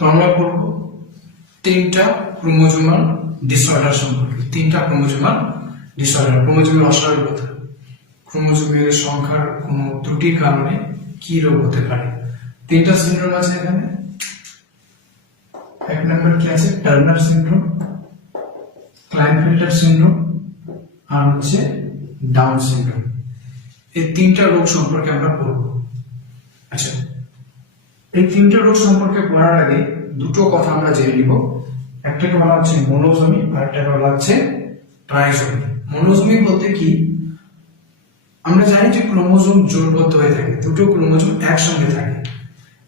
তো আমরা পড়ব তিনটা ক্রোমোজোমাল ডিসঅর্ডার সম্পর্কে। তিনটা ক্রোমোজোমাল ডিসঅর্ডার, ক্রোমোজোমের অস্বাভাবিকতা, ক্রোমোজোমের সংখ্যার কোনো ত্রুটির কারণে কি রোগ হতে পারে। তিনটা সিনড্রোম আছে এখানে। এক নম্বর কি আছে? টার্নার সিনড্রোম, ক্লাইনফেল্টার সিনড্রোম আর হচ্ছে ডাউন সিনড্রোম। এই তিনটা রোগ সম্পর্কে আমরা পড়ব। আচ্ছা, এই তিনটা রোগ সম্পর্কে পড়ার আগে দুটো কথা আমরা জেনে নিব। একটাকে বলা হচ্ছে মনোজমি আর একটাকে বলা হচ্ছে ট্রাইজমি। মনোজমি বলতে কি? আমরা জানি যে ক্রোমোজোম জোড়বদ্ধ হয়ে থাকে, দুটো ক্রোমোজোম একসঙ্গে থাকে।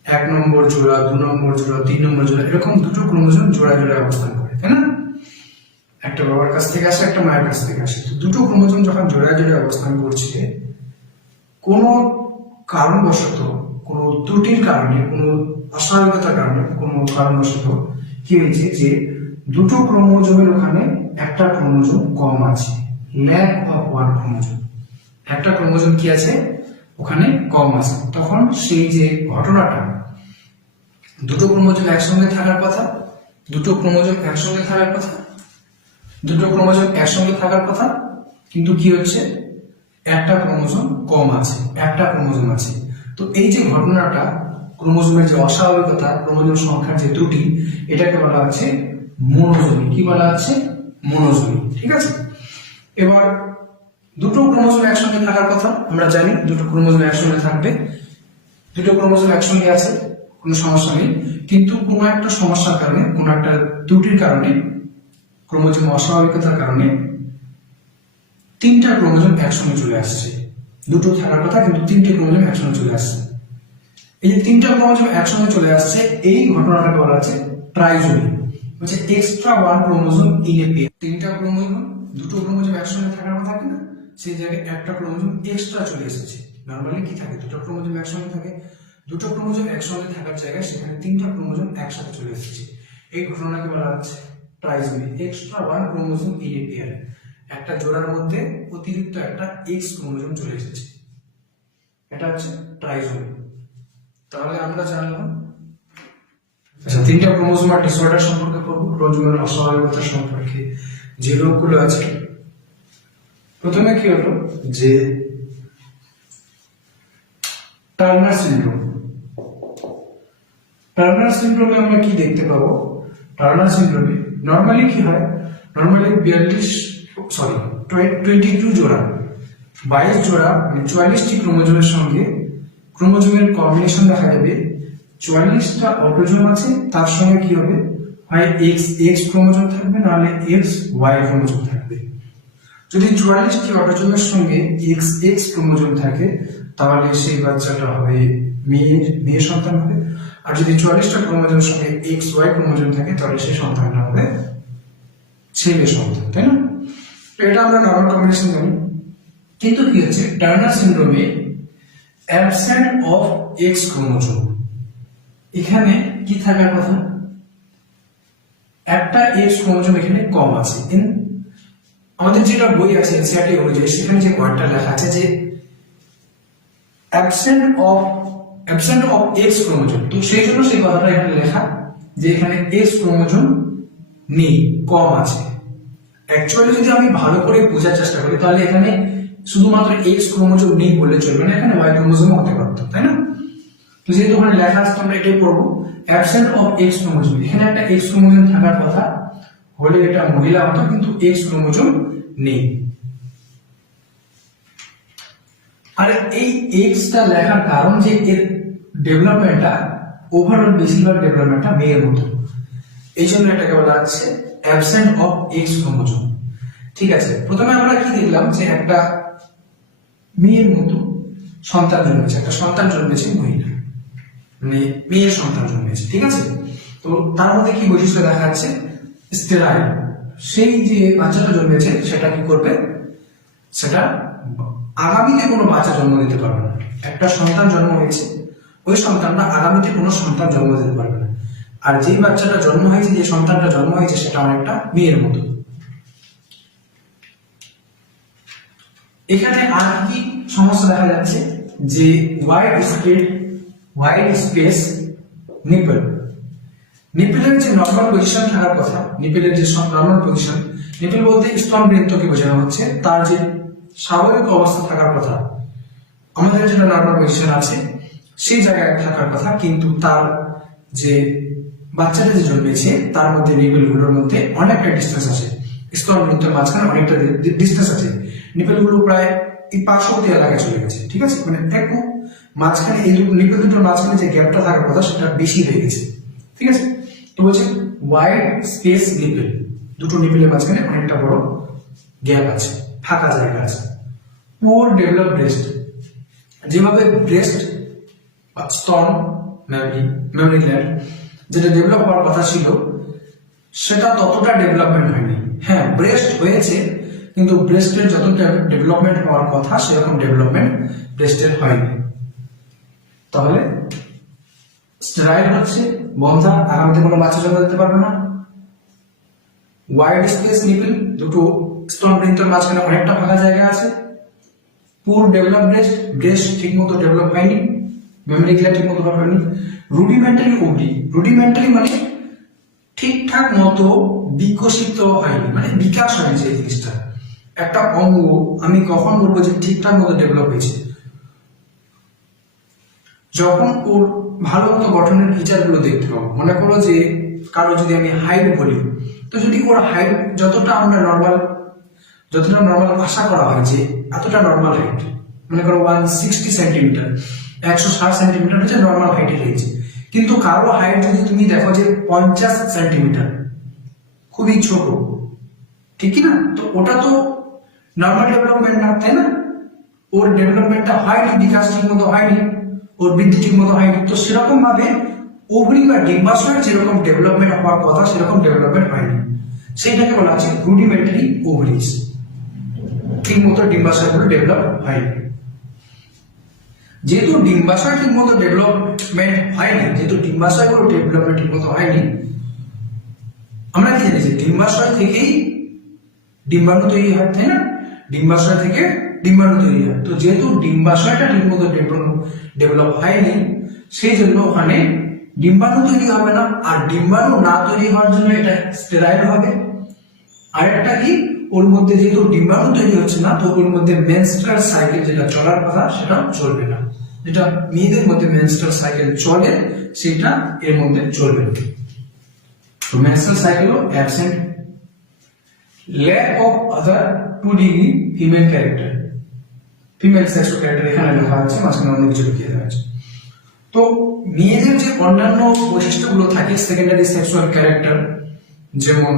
1 নম্বর জোড়া, 2 নম্বর জোড়া, 3 নম্বর জোড়া, এরকম দুটো ক্রোমোজোম জোড়ায় জোড়ায় অবস্থান করে, তাই না? একটা বাবার কাছ থেকে আসে, একটা মায়ের কাছ থেকে আসে। তো দুটো ক্রোমোজোম যখন জোড়ায় জোড়ায় অবস্থান করছে, কোনো কারণবশত, কোনো ত্রুটির কারণে, কোনো অস্বাভাবিকতার কারণে, কোনো কারণবশত কি হয়েছে যে দুটো ক্রোমোজোমের ওখানে একটা ক্রোমোজোম কম আছে, ল্যাক অফ ওয়ান ক্রোমোজোম। একটা ক্রোমোজোম কি আছে ওখানে কম আছে। তখন সেই যে ঘটনাটা, দুটো ক্রোমোজোম একসঙ্গে থাকার কথা, দুটো ক্রোমোজোম একসঙ্গে থাকার কথা, দুটো ক্রোমোজোম একসঙ্গে থাকার কথা, কিন্তু কি হচ্ছে? একটা ক্রোমোজোম কম আছে, একটা ক্রোমোজোম আছে। তো এই যে ঘটনাটা, ক্রোমোজোমের যে অস্বাভাবিকতা, ক্রোমোজোম সংখ্যার যে ত্রুটি, এটাকে বলা হচ্ছে মনোজমি। কি বলা হচ্ছে? মনোজমি। ঠিক আছে? এবার দুটো ক্রোমোজোম একসঙ্গে থাকার কথা আমরা জানি, দুটো ক্রোমোজোম একসঙ্গে থাকবে, দুটো ক্রোমোজোম একসঙ্গে আছে, কোনো সমস্যা নেই। কিন্তু কোনো একটা সমস্যার কারণে, কোনো একটা ত্রুটির কারণে, ক্রোমোজোম অস্বাভাবিকতার কারণে তিনটা ক্রোমোজোম একসঙ্গে চলে আসছে। দুটো থাকার কথা কিন্তু তিনটে ক্রোমোজোম একসঙ্গে চলে আসছে। এই যে তিনটা ক্রোমোজোম একসঙ্গে চলে আসছে, এই ঘটনাটাকে বলা হচ্ছে ট্রাইজমি, হচ্ছে extra one chromosome in a pair. তিনটা ক্রোমোজোম, দুটো ক্রোমোজোম একসঙ্গে থাকার কথা কিনা, সেই জায়গায় একটা ক্রোমোজোম এক্সট্রা চলে এসেছে। নরমালি কি থাকে? দুটো ক্রোমোজোম একসঙ্গে থাকে, দুটো ক্রোমোজোম একসঙ্গে থাকার জায়গায় সেখানে তিনটা ক্রোমোজোম একসাথে চলে এসেছে। এই ঘটনাকে বলা হচ্ছে trisomy, extra one chromosome in a pair. একটা জোড়ার মধ্যে অতিরিক্ত একটা এক্স ক্রোমোজোম চলে এসেছে, এটা হচ্ছে ট্রাইজমি। তাহলে আমরা জানলাম আচ্ছা তিনটা ক্রোমোজোমাল ডিসঅর্ডার সম্পর্কে পড়ব, ক্রোমোজোমের অস্বাভাবিকতা সম্পর্কে যে রোগগুলো আছে। প্রথমে কি হলো যে টার্নার সিনড্রোম। টার্নার সিনড্রোমে আমরা কি দেখতে পাবো? টার্নার সিনড্রোমে নরমালি কি হয়? নরমালি 22 জোড়া, 22 জোড়া মানে 44টি ক্রোমোজোমের সঙ্গে ক্রোমোজোমের কম্বিনেশন দেখা যাবে। 44টা অটোজোম আছে, তার সঙ্গে কি হবে? হয় এক্স এক্স ক্রোমোজোম থাকবে, নাহলে এক্স ওয়াই ক্রোমোজোম থাকবে। যদি 44টি অটোজোমের সঙ্গে এক্স এক্স ক্রোমোজোম থাকে, তাহলে সেই বাচ্চাটা হবে মেয়ে সন্তান হবে। আর যদি 44টা ক্রোমোজোমের সঙ্গে এক্স ওয়াই ক্রোমোজোম থাকে, তাহলে সেই সন্তানটা হবে ছেলে সন্তান, তাই না? তো এটা আমরা নরমাল কম্বিনেশন জানি। কিন্তু কি হচ্ছে টার্নার সিনড্রোমে? Absent of X chromosome. এখানে কি থাকার কথা? একটা এক্স ক্রোমোজোম এখানে কম আছে। আমাদের যেটা বই আছে এনসিইআরটি অনুযায়ী, সেখানে যে ওয়ার্ডটা লেখা আছে যে অ্যাবসেন্ট অফ এক্স ক্রোমোজোম। তো সেই জন্য সেই কথাটা এখানে লেখা যে এখানে এক্স ক্রোমোজোম নেই, কম আছে। অ্যাকচুয়ালি যদি আমি ভালো করে বোঝার চেষ্টা করি, তাহলে এখানে শুধুমাত্র এক্স ক্রোমোজোম নেই বললে চলবে না, এখানে ওয়াই ক্রোমোজোমও হতে পারত, তাই না? তো যেহেতু ওখানে লেখা আছে, আমরা এটাই পড়বো অ্যাবসেন্ট অফ এক্স ক্রোমোজোম। এখানে একটা এক্স ক্রোমোজোম থাকার কথা হলে এটা মহিলা হতো, কিন্তু এক্স ক্রোমোজোম নেই। আর এই এক্সটা লেখার কারণ যে এর ডেভেলপমেন্টটা, ওভারঅল বেশিরভাগ ডেভেলপমেন্টটা মেয়ের মতো, এই জন্য এটাকে বলা হচ্ছে অ্যাবসেন্ট অফ এক্স ক্রোমোজোম। ঠিক আছে, প্রথমে আমরা কি দেখলাম যে একটা মেয়ের মতো সন্তান জন্মেছে, একটা সন্তান জন্মেছে মহিলা, মানে মেয়ের সন্তান জন্মেছে। ঠিক আছে, তো তার মধ্যে কি বৈশিষ্ট্য দেখা যাচ্ছে? স্টেরাইল। সেই যে বাচ্চাটা জন্মেছে সেটা কি করবে? সেটা আগামীতে কোনো বাচ্চা জন্ম দিতে পারবে না। একটা সন্তান জন্ম হয়েছে, ওই সন্তানটা আগামীতে কোনো সন্তান জন্ম দিতে পারবে না। আর যেই বাচ্চাটা জন্ম হয়েছে, যে সন্তানটা জন্ম হয়েছে, সেটা অনেকটা মেয়ের মতো। এখানে আর কি সমস্যা দেখা যাচ্ছে? যে ওয়াইড স্পেস নিপল, নিপেলের যে নর্মাল পজিশন থাকার কথা, নিপেলের যে নর্মাল পজিশন, নিপেল বলতে স্তনবৃন্তকে বোঝানো হচ্ছে, তার যে স্বাভাবিক অবস্থা থাকার কথা, আমাদের যেটা নর্মাল পজিশন আছে সেই জায়গায় থাকার কথা, কিন্তু তার যে বাচ্চাটা যে জন্মেছে তার মধ্যে নিপেলগুলোর মধ্যে অনেকটা ডিস্টেন্স আছে, স্তনবৃন্তের মাঝখানে অনেকটা ডিস্টেন্স আছে, নিপেলগুলো প্রায় এই পার্শ্ববর্তী এলাকায় চলে গেছে, ঠিক আছে, মানে একটু মাঝখানে এই দুটো নিপেল দুটোর মাঝখানে যে গ্যাপটা থাকার কথা সেটা বেশি হয়ে গেছে, ঠিক আছে। তো বলছে ওয়াইড স্পেস নিপেল, দুটো নিপেলের মাঝখানে অনেকটা বড় গ্যাপ আছে, ফাঁকা জায়গা আছে। পুয়ার ডেভেলপ ব্রেস্ট, যেভাবে ব্রেস্ট স্তন মেমরি গ্ল্যান্ড যেটা ডেভেলপ হওয়ার কথা ছিল সেটা ততটা ডেভেলপমেন্ট হয়নি। হ্যাঁ, ব্রেস্ট হয়েছে, কিন্তু ব্রেস্টের যতটা ডেভেলপমেন্ট হওয়ার কথা সেরকম ডেভেলপমেন্ট ব্রেস্টের হয়নি। তাহলে স্টেরাইল হচ্ছে বন্ধা, আগামীতে কোনো বাচ্চা জন্ম দিতে পারবে না। ওয়াইড স্পেস নিপল, দুটো স্তনবৃন্তের মাঝখানে অনেকটা ফাঁকা জায়গা আছে। পুর ডেভেলপ ব্রেস্ট, ব্রেস্ট ঠিক মতো ডেভেলপ হয়নি, মেমরি গ্ল্যান্ড ঠিক মতো হয়নি। রুডিমেন্টারি ওভরি, রুডিমেন্টারি মানে ঠিকঠাক মতো বিকশিত হয়নি, মানে বিকাশ হয়নি যে জিনিসটা। একটা অঙ্গ আমি কখন বলবো যে ঠিকঠাক মতো ডেভেলপ হয়েছে? যখন ওর ভালো মতো গঠনের ফিচার গুলো দেখতে পাবো। মনে করো যে কারো যদি আমি হাইট বলি, তো যদি ওর হাইট যতটা নর্মাল আশা করা হয় যে এতটা নর্মাল হাইট, মনে করো 160 সেন্টিমিটার, 160 সেন্টিমিটার হচ্ছে নর্মাল হাইটের রেঞ্জ, কিন্তু কারো হাইট যদি তুমি দেখো যে 50 সেন্টিমিটার, খুবই ছোট, ঠিক না? তো ওটা তো নর্মাল ডেভেলপমেন্ট না, তাই না? ওর ডেভেলপমেন্টটা হয়নি, বিকাশ ঠিক মতো হয়নি, ওর বৃদ্ধি ঠিক মতো হয়নি। তো সেরকম ভাবে ওভারি বা ডিম্বাশয়ের যেরকম ডেভেলপমেন্ট হওয়ার কথা সেরকম ডেভেলপমেন্ট হয়নি, সেইটাকে বলা হচ্ছে রুডিমেন্টারি ওভারিজ। ঠিক মতো ডিম্বাশয়গুলো ডেভেলপ হয়নি। যেহেতু ডিম্বাশয় ঠিক মতো ডেভেলপমেন্ট হয়নি, ঠিক মতো হয়নি, আমরা কি জানি যে ডিম্বাশয় থেকেই ডিম্বাণু তৈরি হয়, তাই না? ডিম্বাশয় থেকে ডিম্বাণু তৈরি হয়। তো যেহেতু ডিম্বাশয়টা ঠিক মতো ডেভেলপ হয়নি, সেই জন্য ওখানে ডিম্বাণু তৈরি হবে না, আর ডিম্বাণু না তৈরি হওয়ার জন্য এটা স্টেরাইল হবে। আরেকটা কি, ওর মধ্যে যেহেতু ডিম্বাণু তৈরি হচ্ছে না, তো ওর মধ্যে মেনস্ট্রাল সাইকেল যেটা চলার কথা সেটা চলবে না। যেটা মেয়েদের মধ্যে মেনস্ট্রাল সাইকেল চলে সেটা এর মধ্যে চলবে না। তো মেনস্ট্রাল সাইকেলও absent. Lack of other 2 degree female character, female sexual character এখানে লেখা আছে, মাঝখানে অন্য কিছু লিখে দেওয়া আছে। তো মেয়েদের যে অন্যান্য বৈশিষ্ট্যগুলো থাকে সেকেন্ডারি সেক্সুয়াল ক্যারেক্টার, যেমন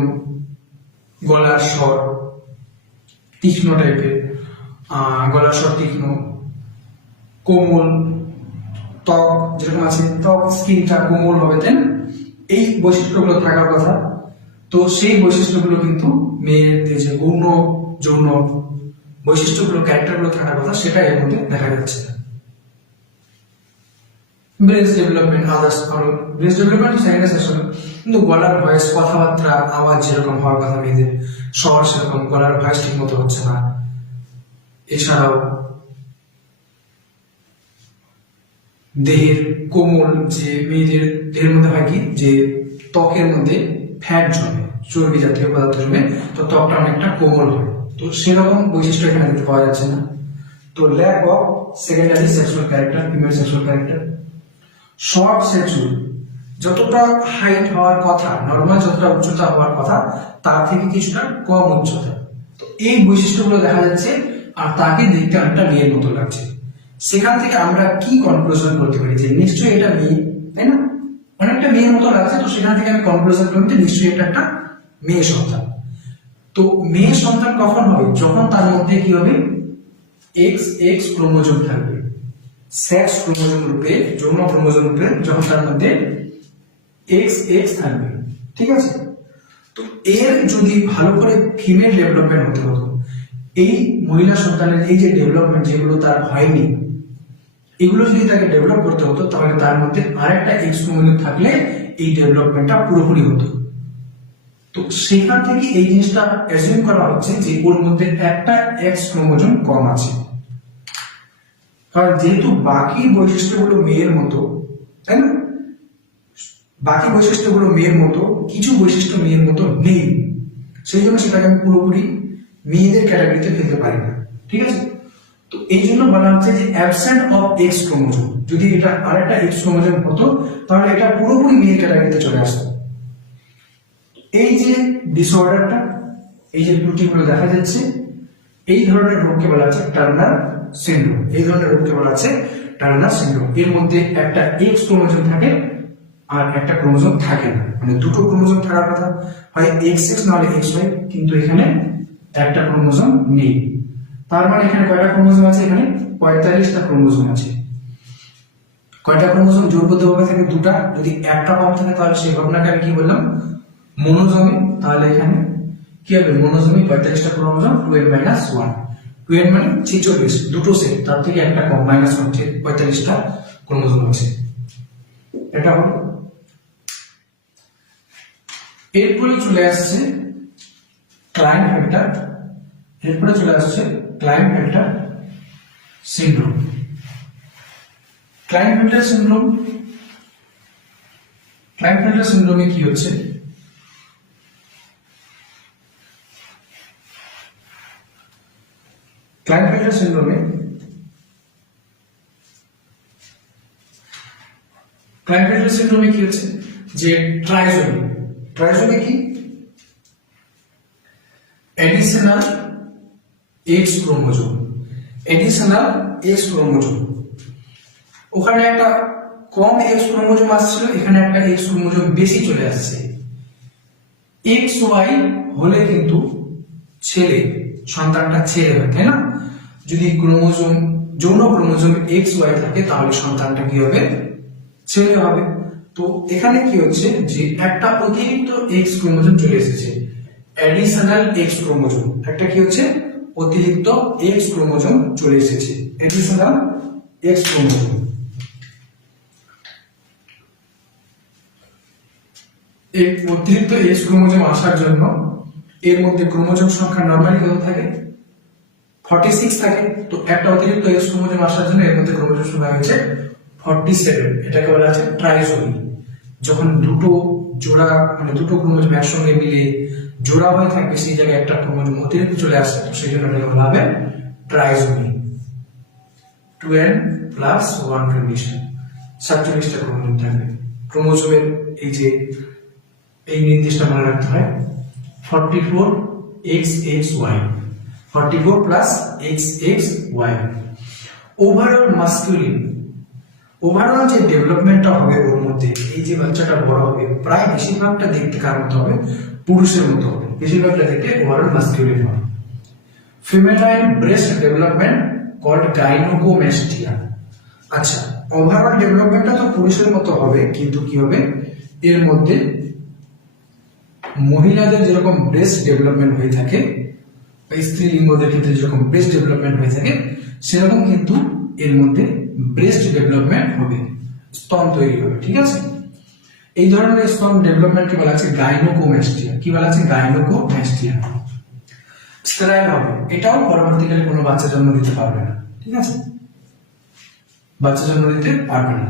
গলার স্বর তীক্ষ্ণ টাইপের, গলার স্বর তীক্ষ্ণ, কোমল ত্বক যেরকম আছে, ত্বক স্কিনটা কোমল হবে, তাই না? এই বৈশিষ্ট্যগুলো থাকার কথা। তো সেই বৈশিষ্ট্যগুলো কিন্তু মেয়েদের যে গৌণ যৌন বৈশিষ্ট্যগুলো, ক্যারেক্টারগুলো থাকার কথা সেটা এর মধ্যে দেখা যাচ্ছে না। Breast development, others breast development secondary section, কিন্তু গলার ভয়েস, কথাবার্তা, আওয়াজ যেরকম হওয়ার কথা মেয়েদের, স্বর সেরকম, গলার ভয়েস ঠিক মতো হচ্ছে না। এছাড়াও দেহের কোমল, যে মেয়েদের দেহের মধ্যে হয় কি যে ত্বকের মধ্যে ফ্যাট জমে, চর্বি জাতীয় পদার্থ জমে, তো ত্বকটা অনেকটা কোমল হয়। তো সেরকম বৈশিষ্ট্য এখানে দেখতে পাওয়া যাচ্ছে না। তো lack of secondary sexual character, female sexual character. Short sexual, যতটা হাইট হওয়ার কথা, নর্মাল যতটা উচ্চতা হওয়ার কথা তার থেকে কিছুটা কম উচ্চতা। তো এই বৈশিষ্ট্যগুলো দেখা যাচ্ছে, আর তাকে দেখতে অনেকটা মেয়ের মতো লাগছে। সেখান থেকে আমরা কি কনক্লুশন করতে পারি যে নিশ্চয়ই এটা মেয়ে, তাই না? অনেকটা মেয়ের মতো লাগছে, তো সেখান থেকে আমি কনক্লুশন করলাম যে নিশ্চয়ই এটা একটা মেয়ে সন্তান। তো মেয়ে সন্তান কখন হবে? যখন তার মধ্যে কি হবে, এক্স এক্স ক্রোমোজোম থাকবে, সেক্স ক্রোমোজোম রূপে, যৌন ক্রোমোজোম রূপে যখন তার মধ্যে এক্স এক্স থাকবে, ঠিক আছে? তো এর যদি ভালো করে ফিমেল ডেভেলপমেন্ট হতে হতো, এই মহিলা সন্তানের এই যে ডেভেলপমেন্ট যেগুলো তার হয়নি, এগুলো যদি তাকে ডেভেলপ করতে হতো, তাহলে তার মধ্যে আরেকটা এক্স ক্রোমোজোম থাকলে এই ডেভেলপমেন্টটা পুরোপুরি হতো। তো সেখান থেকে এই জিনিসটা অ্যাজিউম করা হচ্ছে যে ওর মধ্যে একটা এক্স ক্রোমোজোম কম আছে, কারণ যেহেতু বাকি বৈশিষ্ট্যগুলো মেয়ের মতো, তাই না? বাকি বৈশিষ্ট্যগুলো মেয়ের মতো, কিছু বৈশিষ্ট্য মেয়ের মতো নেই, সেই জন্য সেটাকে আমি পুরোপুরি মেয়েদের ক্যাটাগরিতে ফেলতে পারি না, ঠিক আছে। তো এই জন্য বলা হচ্ছে যে অ্যাবসেন্ট অফ এক্স ক্রোমোজোম, যদি এটা আরেকটা এক্স ক্রোমোজোম হতো তাহলে এটা পুরোপুরি মেয়ের ক্যাটাগরিতে চলে আসতো। এই যে ডিসঅর্ডারটা, এই যে ত্রুটিগুলো দেখা যাচ্ছে, এই ধরনের রোগকে বলা হচ্ছে টার্নার সিনড্রোম। এই ধরনের রোগকে বলা হচ্ছে টার্নার সিনড্রোম। এর মধ্যে একটা এক্স ক্রোমোজোম থাকে আর একটা ক্রোমোজোম থাকে না, মানে দুটো ক্রোমোজোম থাকার কথা, হয় এক্স এক্স নাহলে এক্স ওয়াই, কিন্তু এখানে একটা ক্রোমোজোম নেই। তার মানে এখানে কয়টা ক্রোমোজোম আছে? এখানে 45টা ক্রোমোজোম আছে। কয়টা ক্রোমোজোম জোরবদ্ধভাবে থাকে? দুটা। যদি একটা কম থাকে তাহলে সেই ঘটনাকে আমি কি বললাম? মনোজমি। তাহলে এখানে কি হবে? মনোজমি 45টা ক্রোমোজোম, 2n-1, 2n মানে 46, দুটো সেট, তার থেকে একটা কম, -1, 45টা ক্রোমোজোম আছে। এটা হলো। এরপরে চলে আসছে ক্লাইনফেল্টার, এরপরে চলে আসছে ক্লাইনফেল্টার সিনড্রোম। ক্লাইনফেল্টার সিনড্রোম, ক্লাইনফেল্টার সিনড্রোমে কি হচ্ছে? ক্লাইনফেল্টার সিনড্রোমে কি হচ্ছে? যে ট্রাইজোমি, ট্রাইজোমি কি? Additional x chromosome, additional x chromosome. ওখানে একটা কম এক্স ক্রোমোজোম আসছিল, এখানে একটা এক্স ক্রোমোজোম বেশি চলে আসছে। এক্স ওয়াই হলে কিন্তু ছেলে, সন্তানটা ছেলে হয়, তাই না? যদি ক্রোমোজোম, যৌন ক্রোমোজোম এক্স ওয়াই থাকে তাহলে সন্তানটা কি হবে? ছেলে হবে। তো এখানে কি হচ্ছে যে একটা অতিরিক্ত এক্স ক্রোমোজোম চলে এসেছে, অ্যাডিশনাল এক্স ক্রোমোজোম, একটা কি হচ্ছে? অতিরিক্ত এক্স ক্রোমোজোম চলে এসেছে, অ্যাডিশনাল এক্স ক্রোমোজোম। এই অতিরিক্ত এক্স ক্রোমোজোম আসার জন্য এর মধ্যে ক্রোমোজোম সংখ্যা নরমালি কত থাকে? 46 থাকে। তো একটা অতিরিক্ত এক্স ক্রোমোজোম আসার জন্য এর মধ্যে ক্রোমোজোম সংখ্যা হয়েছে 47। এটাকে বলা আছে ট্রাইজোমি। যখন দুটো জোড়া, মানে দুটো ক্রোমোজোম একসঙ্গে মিলে জোড়া হয়ে থাকবে, সেই জায়গায় একটা ক্রোমোজোম অতিরিক্ত চলে আসে, তো সেই জন্য এটাকে বলা হবে ট্রাইজোমি। 2n+1 কন্ডিশন, 47টা ক্রোমোজোম থাকবে। ক্রোমোজোমের এই যে এই নির্দেশটা মনে রাখতে হয়, 44XXY, 44 plus XXY। Overall masculine, overall যে ডেভেলপমেন্টটা হবে ওর মধ্যে, এই যে বাচ্চাটা বড় হবে, প্রায় বেশিরভাগটা দেখতে কার মতো হবে? পুরুষের মতো হবে, বেশিরভাগটা দেখতে ওভারঅল মাস্কুলিন হবে। ফিমেলাইন ব্রেস্ট ডেভেলপমেন্ট কল্ড গাইনোকোম্যাস্টিয়া। আচ্ছা, ওভারঅল ডেভেলপমেন্টটা তো পুরুষের মতো হবে, কিন্তু কি হবে? এর মধ্যে মহিলাদের যেরকম ব্রেস্ট ডেভেলপমেন্ট হয়ে থাকে, স্ত্রীলিঙ্গদের ক্ষেত্রে যেরকম ব্রেস্ট ডেভেলপমেন্ট হয়ে থাকে, সেরকম কিন্তু এর মধ্যে ব্রেস্ট ডেভেলপমেন্ট হবে, স্তন তৈরি হবে, ঠিক আছে? এই ধরনের স্তন ডেভেলপমেন্টকে বলা আছে গাইনোকোম্যাস্টিয়া। কি বলা আছে? গাইনোকোম্যাস্টিয়া। স্টেরাইল হবে, এটাও পরবর্তীকালে কোনো বাচ্চা জন্ম দিতে পারবে না, ঠিক আছে? বাচ্চা জন্ম দিতে পারবে না।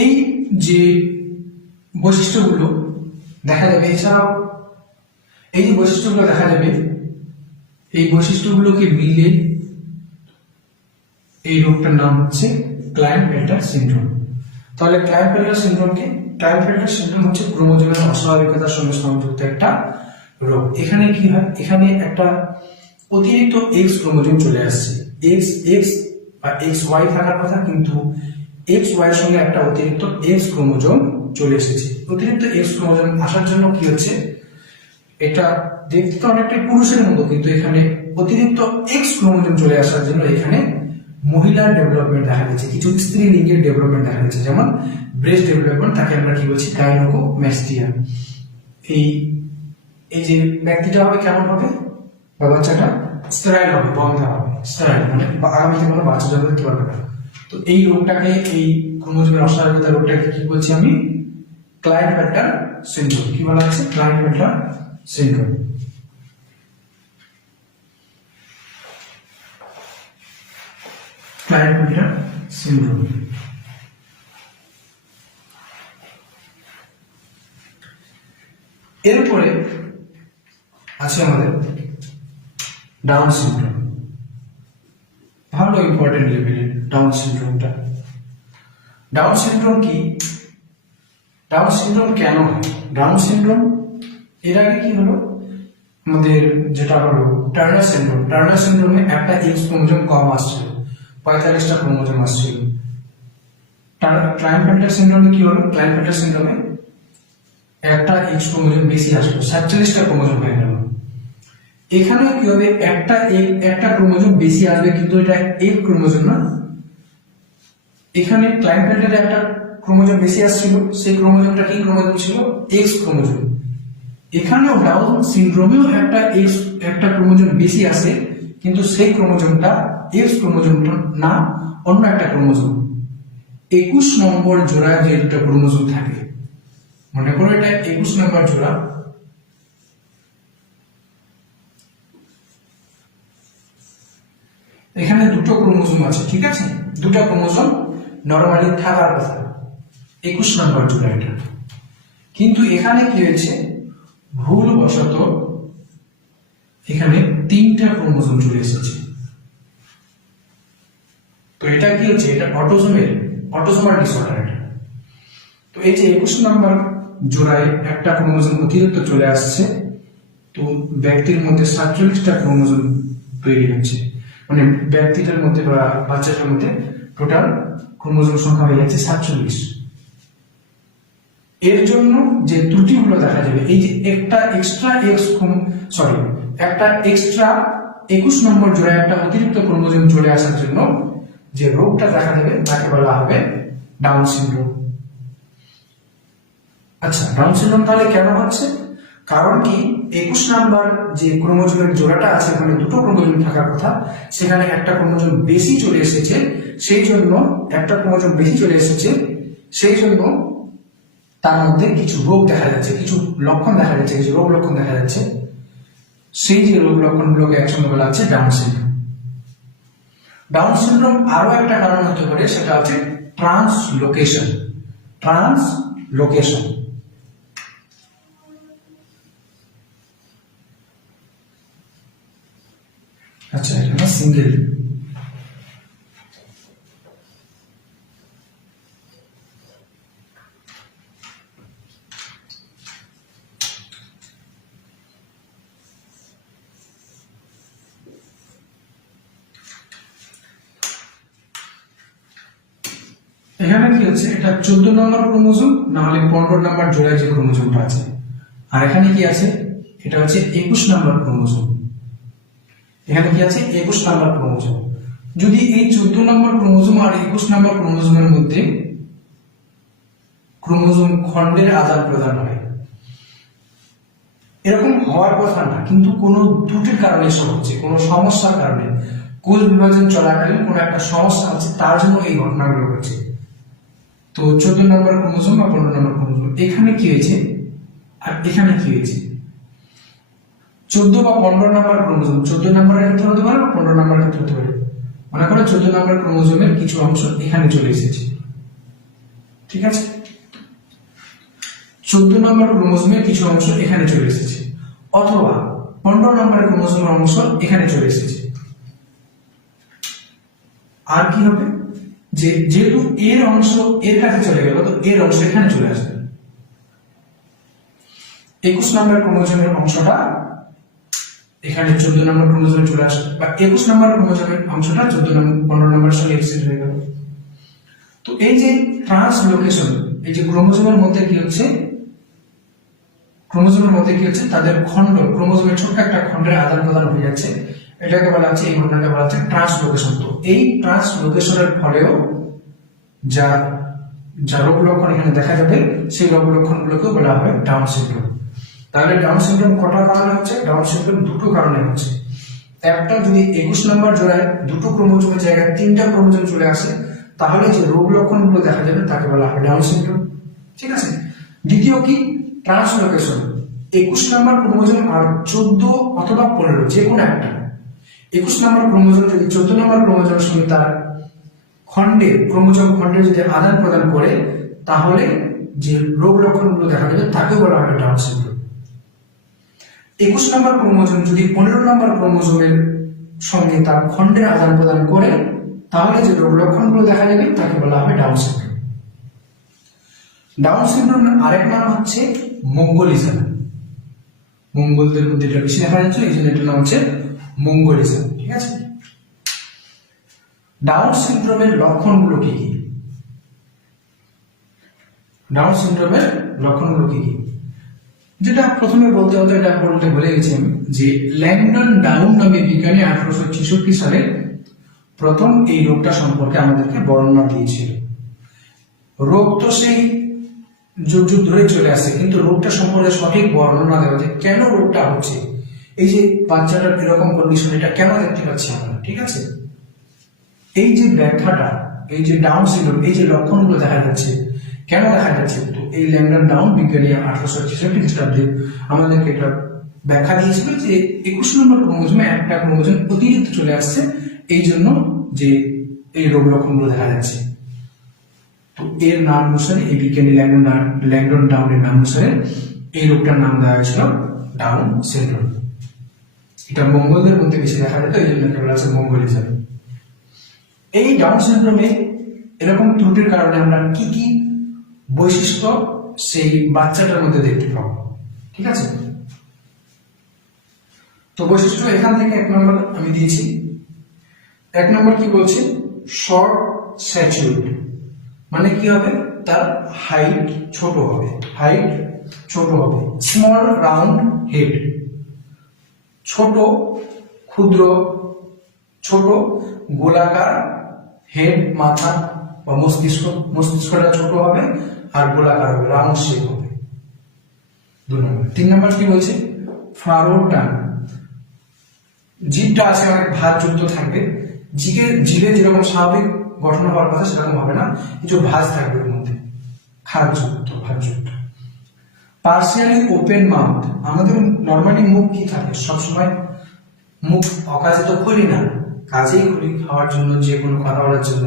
এই যে বৈশিষ্ট্যগুলো দেখা যাবে, এছাড়াও এই যে বৈশিষ্ট্যগুলো দেখা যাবে, এই বৈশিষ্ট্যগুলোকে মিলে এই রোগটার নাম হচ্ছে ক্লাইনফেল্টার সিনড্রোম। তাহলে ক্লাইনফেল্টার সিনড্রোম কি? ক্লাইনফেল্টার সিনড্রোম হচ্ছে ক্রোমোজোমের অস্বাভাবিকতার সঙ্গে সংযুক্ত একটা রোগ। এখানে কি হয়? এখানে একটা অতিরিক্ত এক্স ক্রোমোজোম চলে আসছে, এক্স এক্স বা এক্স ওয়াই থাকার কথা, কিন্তু এক্স ওয়াই এর সঙ্গে একটা অতিরিক্ত এক্স ক্রোমোজোম চলে এসেছে। অতিরিক্ত এক্স ক্রোমোজোম আসার জন্য কি হচ্ছে? এটা দেখতে তো অনেকটাই পুরুষের মতো, কিন্তু এখানে অতিরিক্ত এক্স ক্রোমোজোম চলে আসার জন্য এখানে মহিলার ডেভেলপমেন্ট দেখা যাচ্ছে, কিছু স্ত্রী লিঙ্গের ডেভেলপমেন্ট দেখা যাচ্ছে, যেমন ব্রেস্ট ডেভেলপমেন্ট, তাকে আমরা কি বলছি? গাইনোকোম্যাস্টিয়া। এই এই যে ব্যক্তিটা হবে কেমন হবে, বা বাচ্চাটা স্টেরাইল হবে, বন্ধ হবে, স্টেরাইল মানে আগামীতে কোনো বাচ্চা জন্ম দিতে পারবে না। তো এই রোগটাকে, এই ক্রোমোজোমের অস্বাভাবিকতা রোগটাকে কি বলছি আমি? ক্লাইনফেল্টার সিনড্রোম। কি বলা হচ্ছে? ক্লাইনফেল্টার সিনড্রোম। ক্লাইনফেল্টার সিনড্রোম। আছে আমাদের ডাউন সিনড্রোম। ভালো ইম্পর্টেন্ট লেভেলে ডাউন সিনড্রোমটা। ডাউন সিনড্রোম কি, ডাউন সিনড্রোম কেন হয়? ডাউন সিনড্রোম এর আগে কি হলো আমাদের, যেটা হলো টার্নার সিনড্রোম। টার্নার সিনড্রোমে একটা এক্স ক্রোমোজোম কম আসছিল, 45টা ক্রোমোজোম আসছিল। ক্লাইনফেল্টার সিনড্রোমে কি হলো, ক্লাইনফেল্টার সিনড্রোমে একটা এক্স ক্রোমোজোম বেশি আসলো, 47টা ক্রোমোজোম হয়ে গেল। এখানেও কি হবে, একটা ক্রোমোজোম বেশি আসবে, কিন্তু এটা এক ক্রোমোজোম না। এখানে ক্লাইনফেল্টারে একটা ক্রোমোজোম বেশি আসছিল, সেই ক্রোমোজোমটা কি ক্রোমোজোম ছিল, এক্স ক্রোমোজোম। এখানেও ডাউন সিনড্রোমেও একটা ক্রোমোজোম বেশি আসে, কিন্তু সেই ক্রোমোজোমটা এক্স ক্রোমোজোমটা না, অন্য একটা ক্রোমোজোম। 21 নম্বর জোড়ায় যে দুটো ক্রোমোজোম থাকে, মনে করো এটা 21 নম্বর জোড়া। এখানে দুটো ক্রোমোজোম আছে, ঠিক আছে, দুটো ক্রোমোজোম নরমালি থাকার কথা, 21 নম্বর জোড়া এটা। কিন্তু এখানে কি হয়েছে, ভুলবশত এখানে 3টা ক্রোমোজোম চলে এসেছে। তো এটা কি হচ্ছে, এটা অটোসোমাল ডিসঅর্ডার এটা। তো এই যে 21 নম্বর জোড়ায় একটা ক্রোমোজোম অতিরিক্ত চলে আসছে, তো ব্যক্তির মধ্যে 47টা ক্রোমোজোম তৈরি হচ্ছে, মানে ব্যক্তিটার মধ্যে বা বাচ্চাটার মধ্যে টোটাল ক্রোমোজোম সংখ্যা হয়ে যাচ্ছে 47। এর জন্য যে ত্রুটিগুলো দেখা যাবে, এই যে একটা এক্সট্রা 21 নম্বর জোড়ায় একটা অতিরিক্ত ক্রোমোজোম চলে আসার জন্য যে রোগটা দেখা দেবে তাকে বলা হবে ডাউন সিনড্রোম। আচ্ছা, ডাউন সিনড্রোম তাহলে কেন হচ্ছে? কারণ কি, 21 নাম্বার যে ক্রোমোজোমের জোড়াটা আছে, ওখানে দুটো ক্রোমোজোম থাকার কথা, সেখানে একটা ক্রোমোজোম বেশি চলে এসেছে, সেই জন্য তার মধ্যে কিছু রোগ দেখা যাচ্ছে, কিছু লক্ষণ দেখা যাচ্ছে, কিছু রোগ লক্ষণ দেখা যাচ্ছে। সেই যে রোগ লক্ষণগুলোকে একসঙ্গে বলা হচ্ছে ডাউন সিনড্রোম। ডাউন সিনড্রোম আরো একটা কারণ হতে পারে, সেটা হচ্ছে ট্রান্সলোকেশন। আচ্ছা, এখানে সিঙ্গেল। এখানে কি হচ্ছে, এটা 14 নম্বর ক্রোমোজোম, না হলে 15 নম্বর জোড়ায় যে ক্রোমোজোমটা আছে। আর এখানে কি আছে, এটা হচ্ছে 21 নম্বর ক্রোমোজোম। এখানে কি আছে, 21 নম্বর ক্রোমোজোম। যদি এই 14 নম্বর ক্রোমোজোম আর 21 নম্বর ক্রোমোজোমের মধ্যে ক্রোমোজোম খণ্ডের আদান প্রদান হয়, এরকম হওয়ার কথা না, কিন্তু কোনো ত্রুটির কারণে এসব হচ্ছে, কোনো সমস্যার কারণে, কোষ বিভাজন চলাকালীন কোনো একটা সমস্যা আছে, তার জন্য এই ঘটনাগুলো ঘটছে। তো 14 নম্বর ক্রোমোজোম বা 15 নম্বর ক্রোমোজোম, এখানে কি হয়েছে আর এখানে কি হয়েছে, 14 বা 15 নম্বর ক্রোমোজোম 14 নম্বরের ক্ষেত্রে হতে পারে বা 15 নম্বরের ক্ষেত্রে হতে পারে। মনে করো 14 নম্বর ক্রোমোজোমের কিছু অংশ এখানে চলে এসেছে, ঠিক আছে, 14 নম্বর ক্রোমোজোমের কিছু অংশ এখানে চলে এসেছে, অথবা 15 নম্বর ক্রোমোজোমের অংশ এখানে চলে এসেছে। আর কি হবে, যে যেহেতু এর অংশ এর কাছে চলে গেল, তো এর অংশ এখানে চলে আসবে। 21 নম্বর ক্রোমোজোমের অংশটা এখানে 14 নম্বর ক্রোমোজোমে চলে আসবে, বা 21 নম্বর ক্রোমোজোমের অংশটা 15 নম্বরের সঙ্গে এক্সচেঞ্জ হয়ে গেল। তো এই যে ট্রান্সলোকেশন, এই যে ক্রোমোজোমের মধ্যে কি হচ্ছে, তাদের খণ্ড, ক্রোমোজোমের ছোট্ট একটা খণ্ডের আদান প্রদান হয়ে যাচ্ছে, এটাকে বলা হচ্ছে, এই ঘটনাকে বলা হচ্ছে ট্রান্সলোকেশন। তো এই ট্রান্সলোকেশনের ফলেও যা রোগ লক্ষণ এখানে দেখা যাবে, সেই রোগ লক্ষণগুলোকে বলা হবে ডাউন সিনড্রোম। তাহলে ডাউন সিনড্রোম কটা কারণে হচ্ছে? ডাউন সিনড্রোম দুটো কারণে হচ্ছে। একটা, যদি 21 নম্বর জোড়ায় দুটো ক্রোমোজোমের জায়গায় 3টা ক্রোমোজোম চলে আসে, তাহলে যে রোগ লক্ষণগুলো দেখা যাবে তাকে বলা হবে ডাউন সিনড্রোম, ঠিক আছে। দ্বিতীয় কি, ট্রান্সলোকেশন। 21 নম্বর ক্রোমোজোম আর 14 অথবা 15, যে কোনো একটা 21 নম্বর ক্রোমোজোম যদি 14 নম্বর ক্রোমোজোমের সঙ্গে তার ক্রোমোজোম খণ্ডে যদি আদান প্রদান করে, তাহলে যে রোগ লক্ষণগুলো দেখা যাবে তাকে বলা হবে ডাউন সিনড্রোম। 21 নম্বর ক্রোমোজোম যদি 15 নম্বর ক্রোমোজোমের সঙ্গে তার খণ্ডের আদান প্রদান করে তাহলে যে রোগ লক্ষণগুলো দেখা যাবে তাকে বলা হবে ডাউন সিনড্রোম। ডাউন সিনড্রোমের আরেক নাম হচ্ছে মঙ্গোলিজম। মঙ্গলদের মধ্যে এটা বেশি দেখা যাচ্ছে, এই জন্য এটার নাম হচ্ছে মঙ্গোলিজম। ঠিক আছে, ডাউন সিনড্রোমের লক্ষণগুলো কি কি? ডাউন সিনড্রোমের লক্ষণগুলো কি কি? যেটা প্রথমে বলতে হতো, এটা বলতে ভুলে গেছি আমি, যে ল্যাংডন ডাউন নামে বিজ্ঞানী 1866 সালে প্রথম এই রোগটা সম্পর্কে আমাদেরকে বর্ণনা দিয়েছিল। রোগ তো সেই যুগ যুগ ধরে চলে আসছে, কিন্তু রোগটা সম্পর্কে সঠিক বর্ণনা দেওয়া যে কেন রোগটা হচ্ছে, এই যে বাচ্চাটার এরকম কন্ডিশন এটা কেন দেখতে পাচ্ছি আমরা। ঠিক আছে, এই যে ব্যাখ্যাটা, এই যে ডাউন সিনড্রোম, এই যে লক্ষণগুলো দেখা যাচ্ছে কেন দেখা যাচ্ছে, তো এই ল্যাংডন ডাউন বিজ্ঞানী 1866 খ্রিস্টাব্দে আমাদেরকে এটা ব্যাখ্যা দিয়েছিল যে 21 নম্বর ক্রোমোজোমে একটা ক্রোমোজোম অতিরিক্ত চলে আসছে, এই জন্য যে এই রোগ লক্ষণগুলো দেখা যাচ্ছে। তো এর নাম অনুসারে, এই বিজ্ঞানী ল্যাংডন ডাউনের নাম অনুসারে এই রোগটার নাম দেওয়া হয়েছিল ডাউন সিনড্রোম। এটা মঙ্গলদের মধ্যে বেশি দেখা যেত, এই জন্য বলা হচ্ছে মঙ্গোলিজম। এই ডাউন সিনড্রোমে এরকম ত্রুটির কারণে আমরা কি কি বৈশিষ্ট্য সেই বাচ্চাটার মধ্যে দেখতে পাবো। ঠিক আছে, তো বৈশিষ্ট্য এখান থেকে 1 নম্বর আমি দিয়েছি। 1 নম্বর কি বলছে? শর্ট স্ট্যাচুর, মানে কি হবে? তার হাইট ছোট হবে, হাইট ছোট হবে। স্মল রাউন্ড হেড, ছোট ক্ষুদ্র ছোট গোলাকার হেড, মাথা বা মস্তিষ্কটা ছোট হবে আর গোলাকার হবে, রাউন্ড শেপ হবে। 2 নম্বর। 3 নম্বর কি বলছে? ফারো টান, জিভটা আছে অনেক ভাঁজযুক্ত থাকবে। জিভে যেরকম স্বাভাবিক গঠন হওয়ার কথা সেরকম হবে না, কিছু ভাঁজ থাকবে ওর মধ্যে, ভাঁজযুক্ত। পার্সিয়ালি ওপেন মাউথ, আমাদের নর্মালি মুখ কি থাকে সবসময়, মুখ অকাজে তো খুলি না, কাজেই খুলি, খাওয়ার জন্য, যে কোনো কথা বলার জন্য।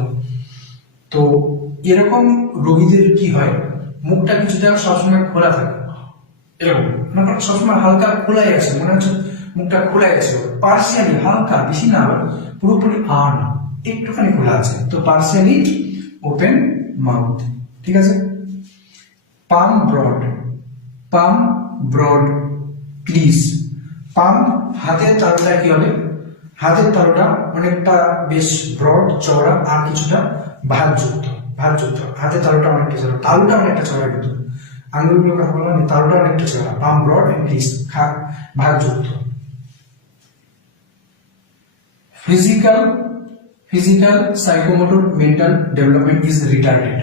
তো এরকম রোগীদের কি হয়, মুখটা কিছুটা সবসময় খোলা থাকে, এরকম মানে সবসময় হালকা খোলাই আছে, মনে হচ্ছে মুখটা খোলাই আছে। পার্সিয়ালি, হালকা, বেশি না, পুরোপুরি আর না, একটুখানি খোলা আছে, তো পার্সিয়ালি ওপেন মাউথ। ঠিক আছে, পাম ব্রড প্লিজ। পাম হাতের তালুটা কি হবে? হাতের তালুটা অনেকটা বেশ ব্রড, চওড়া, আর কিছুটা ভাঁজযুক্ত। হাতের তালুটা অনেকটা চওড়া, তালুটা অনেকটা চওড়া, কিন্তু আঙ্গুলগুলোর কথা বললাম, তালুটা অনেকটা চওড়া। পাম ব্রড এন্ড প্লিজ, ভাঁজযুক্ত। Physical psychomotor mental development is retarded.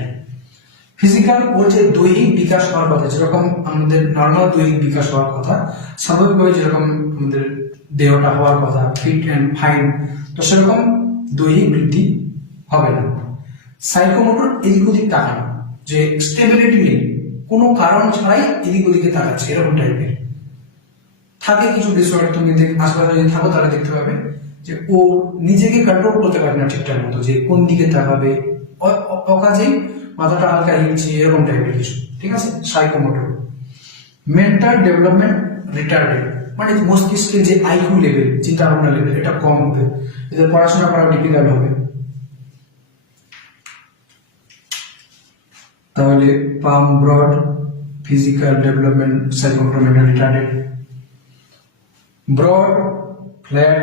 Physical ওর যে দৈহিক বিকাশ হওয়ার কথা, যেরকম আমাদের নর্মাল দৈহিক বিকাশ হওয়ার কথা, স্বাভাবিকভাবে যেরকম আমাদের দেহটা হওয়ার কথা, ফিট অ্যান্ড ফাইন, তো সেরকম দৈহিক বৃদ্ধি হবে না। সাইকোমোটর এদিক ওদিক তাকানো, যে স্টেবিলিটি নেই, কোনো কারণ ছাড়াই এদিক ওদিকে তাকাচ্ছে, এরকম টাইপের থাকে কিছু ডিসঅর্ডার। তুমি আশপাশে যদি থাকো তাহলে দেখতে পাবে যে ও নিজেকে কন্ট্রোল করতে পারে না ঠিকঠাক মতো, যে কোন দিকে তাকাবে, অকাজেই মাথাটা হালকা হিলছে, এরকম টাইপের কিছু। ঠিক আছে, সাইকোমোটর। মেন্টাল ডেভেলপমেন্ট রিটার্ডেড, মানে মস্তিষ্কের যে আইকিউ লেভেল, চিন্তা ভাবনা লেভেল, এটা কম হবে, এদের পড়াশোনা করা ডিফিকাল্ট হবে। তাহলে palm broad, physical development, psychomotor, mental retarded. Broad flat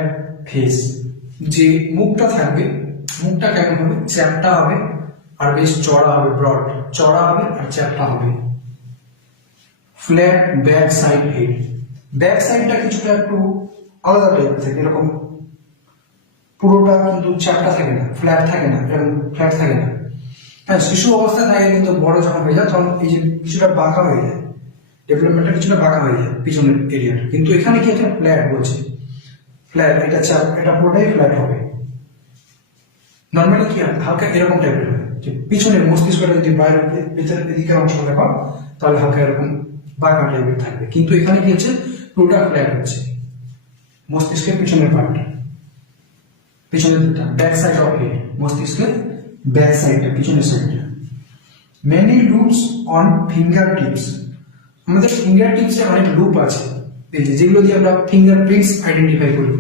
face, যে মুখটা থাকবে, মুখটা কেমন হবে? চ্যাপ্টা হবে আর বেশ চড়া হবে, ব্রড চড়া হবে আর চ্যাপ্টা হবে। Flat back side head, back সাইডটা কিছুটা একটু আলাদা টাইপ থাকে, এরকম পুরোটা কিন্তু চ্যাপ্টা থাকে না, ফ্ল্যাট থাকে না, এরকম ফ্ল্যাট থাকে না। হ্যাঁ, শিশু অবস্থায় থাকে, কিন্তু বড় যখন হয়ে যায় তখন এই যে কিছুটা বাঁকা হয়ে যায়, ডেভেলপমেন্টটা কিছুটা বাঁকা হয়ে যায় পিছনের এরিয়াটা, কিন্তু এখানে কি একটা ফ্ল্যাট বলছে, ফ্ল্যাট, এটা পুরোটাই ফ্ল্যাট হবে। নর্মালি কি হালকা এরকম টাইপের হবে, যে পিছনের মস্তিষ্কটা যদি বাইরে ভেতরের দিকের অংশ দেখো তাহলে হালকা এরকম বাঁকা টাইপের থাকবে, কিন্তু এখানে কি হচ্ছে, পুরোটা ফ্ল্যাট হচ্ছে, মস্তিষ্কের পিছনের পার্টটা, পিছনের দিকটা, ব্যাক সাইড অফ হেড, মস্তিষ্কের ব্যাক সাইডটা, পিছনের সাইডটা। Many loops on finger tips, আমাদের ফিঙ্গার টিপসে অনেক লুপ আছে, এই যে যেগুলো দিয়ে আমরা ফিঙ্গারপ্রিন্টস আইডেন্টিফাই করি,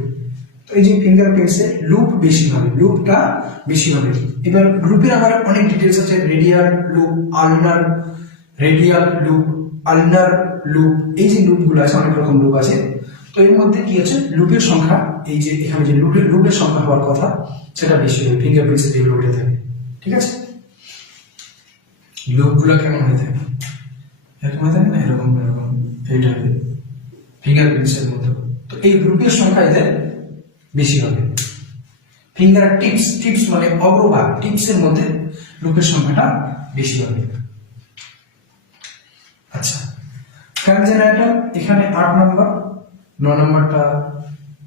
তো এই যে ফিঙ্গারপ্রিন্টসে লুপ বেশি হবে, লুপটা বেশি হবে। এবার লুপের আবার অনেক ডিটেলস আছে, radial loop, ulnar radial loop, ulnar loop, এই যে লুপগুলো আছে অনেক রকম লুপ আছে। তো এর মধ্যে কি আছে, লুপের সংখ্যা, এই যে এখানে যে লুপের সংখ্যা হওয়ার কথা সেটা বেশি হবে ফিঙ্গারপ্রিন্টসে যেগুলো উঠে থাকে, ঠিক আছে। লুপগুলো কেমন হয়ে থাকে, এরকম হয়ে থাকে না, এরকম এরকম এইটা হবে ফিঙ্গারপ্রিন্টসের মধ্যে। তো এই লুপের সংখ্যা এদের বেশি হবে। ফিঙ্গার টিপস, টিপস মানে অগ্রভাগ, টিপসের মধ্যে লুপের সংখ্যাটা বেশি হবে। আচ্ছা, কনজেনাইটাল এখানে 8 নম্বর, 9 নম্বরটা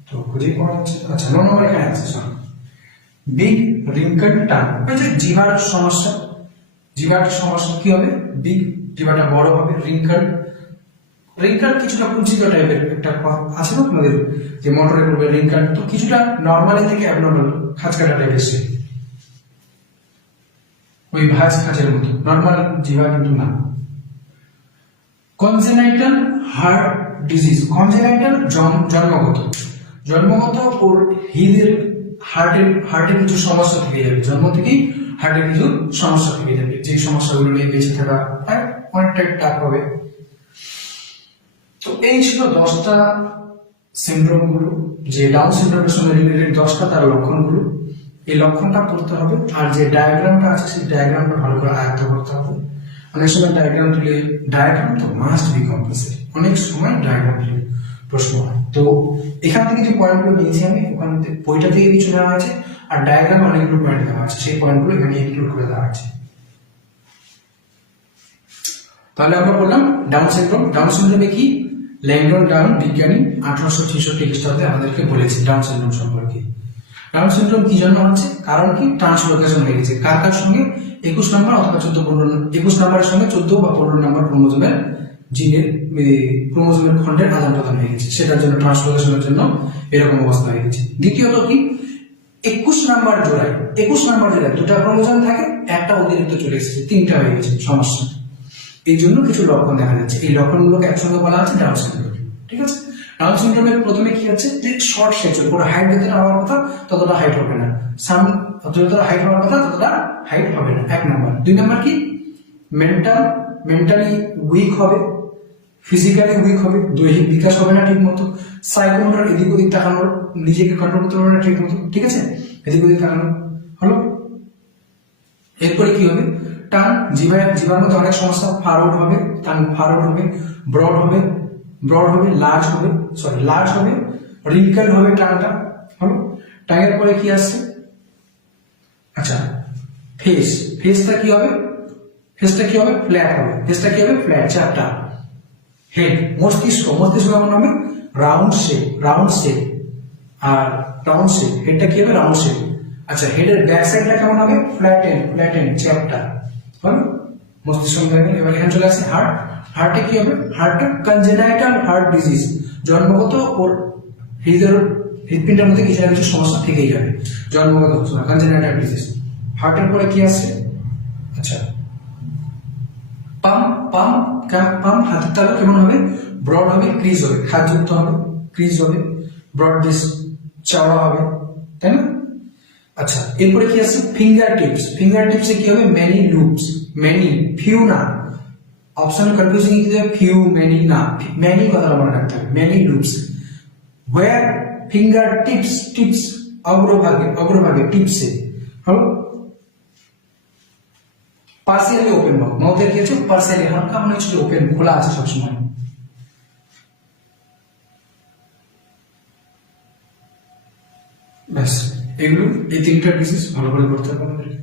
তো খুঁজে পাওয়া যাচ্ছে। আচ্ছা 9 নম্বর এখানে আছে, সরি, বিগ রিঙ্কেল টান, ওই যে জিভার সমস্যা, জিভার সমস্যা কি হবে, বিগ জিভাটা বড় হবে, রিঙ্কেল, রিঙ্কেল কিছুটা কুঞ্চিত টাইপের একটা আছে না তোমাদের, যে মোটরে করবে রিঙ্কেল, তো কিছুটা নরমালি থেকে অ্যাবনর্মাল খাঁচকাটা টাইপের, সে ওই ভাঁজ খাঁচের মতো, নরমাল জিভা কিন্তু না। কনজেনাইটাল হার্ট ডিজিজ, কনজেনাইটাল জন্মগত, জন্মগত ওর হৃদের হার্টের কিছু সমস্যা থেকে যাবে, জন্ম থেকেই হার্টের কিছু সমস্যা থেকে যাবে, যে সমস্যাগুলো নিয়ে বেঁচে থাকা অনেকটা টাফ হবে। তো এই ছিল 10টা সিনড্রোম গুলো, যে ডাউন সিনড্রোমের সঙ্গে রিলেটেড 10টা তার লক্ষণগুলো। এই লক্ষণটা পড়তে হবে, আর যে ডায়াগ্রামটা আছে সেই ডায়াগ্রামটা ভালো করে আয়ত্ত করতে হবে। অনেক সময় ডায়াগ্রাম তুলে, ডায়াগ্রাম তো মাস্ট বি কম্পালসারি, অনেক সময় ডায়াগ্রাম তুলে প্রশ্ন হয়। তো এখান থেকে যে পয়েন্টগুলো নিয়েছি আমি, ওখান থেকে বইটা থেকে কিছু নেওয়া আছে, আর ডায়াগ্রামে অনেকগুলো পয়েন্ট দেওয়া আছে, সেই পয়েন্টগুলো এখানে ইনক্লুড করে দেওয়া আছে। তাহলে আমরা বললাম ডাউন সিনড্রোম, ডাউন সিনড্রোমে কি, ল্যাংডন ডাউন বিজ্ঞানী 1866 খ্রিস্টাব্দে আমাদেরকে বলেছে ডাউন সিনড্রোম সম্পর্কে। ডাউন সিনড্রোম কি জন্য হচ্ছে, কারণ কি, ট্রান্সলোকেশন হয়ে গেছে, কার কার সঙ্গে, 21 নম্বর অথবা 21 নম্বরের সঙ্গে 14 বা 15 নম্বর ক্রোমোজোমের জিনের ক্রোমোজোমের খণ্ডের আদান প্রদান হয়ে গেছে, সেটার জন্য ট্রান্সলোকেশনের জন্য এরকম অবস্থা হয়ে গেছে। দ্বিতীয়ত কি, 21 নম্বর জোড়ায় 2টা ক্রোমোজোম থাকে, একটা অতিরিক্ত চলে এসেছে, 3টা হয়ে গেছে সমস্যা। এই জন্য কিছু লক্ষণ দেখা যাচ্ছে, এই লক্ষণগুলোকে একসঙ্গে বলা আছে ডাউন সিনড্রোম, ঠিক আছে। ডাউন সিনড্রোমের প্রথমে কি হচ্ছে, যে শর্ট সেকশন, পুরো হাইট যতটা হওয়ার কথা ততটা হাইট হবে না, যতটা হাইট হওয়ার কথা ততটা হাইট হবে না, 1 নম্বর। 2 নম্বর কি, মেন্টালি উইক হবে, ফিজিক্যালি উইক হবে, দৈহিক বিকাশ হবে না ঠিক মতো, সাইকোমোটর এদিক ওদিক তাকানোর, নিজেকে কন্ট্রোল করতে পারবে না ঠিক মতো, ঠিক আছে, এদিক ওদিক তাকানো হলো। এরপরে কি হবে, টান, জিভার মধ্যে অনেক সমস্যা, ফারওয়ার্ড হবে, টান ফারওয়ার্ড হবে, ব্রড হবে, লার্জ হবে, রিঙ্কেল হবে টানটা, হলো। টাঙের পরে কি আসছে, আচ্ছা ফেসটা কি হবে, ফ্ল্যাট হবে, চ্যাপটা। হেড, মস্তিষ্ক কেমন হবে, রাউন্ড শেপ, আর রাউন্ড শেপ, হেডটা কি হবে, রাউন্ড শেপ। আচ্ছা, হেডের ব্যাক সাইডটা কেমন হবে, ফ্ল্যাটেন চ্যাপটা, হলো মস্তিষ্ক। এবার এখানে চলে আসছে হার্টে কি হবে, হার্টটা কনজেনাইটাল হার্ট ডিজিজ, জন্মগত ওর হৃদপিণ্ডের মধ্যে কিছু না কিছু সমস্যা থেকেই যাবে, জন্মগত কনজেনাইটাল ডিজিজ। হার্টের পরে কি আসছে, আচ্ছা পাম্প হাতের তালু কেমন হবে, ব্রড হবে, ক্রিজ হবে, খাদযুক্ত হবে, ক্রিজ হবে, ব্রড বেস চওড়া হবে, তাই না। আচ্ছা, এরপরে কি আছে, ফিঙ্গার টিপসে কি হবে, মেনি লুপস, ফিউ না, অপশন কনফিউজিং কি হবে, ফিউ মেনি না, মেনি কথাটা মনে রাখতে হবে, many loops. Whorl finger tips অগ্রভাগে টিপসে, হলো। পার্সিয়ালি ওপেন মাউথের কি আছে, পার্সিয়ালি হালকা মনে হচ্ছে ওপেন, খোলা আছে সবসময়। ব্যাস, এগুলো এই 3টা ডিজিজ ভালো করে করতে হবে আমাদেরকে।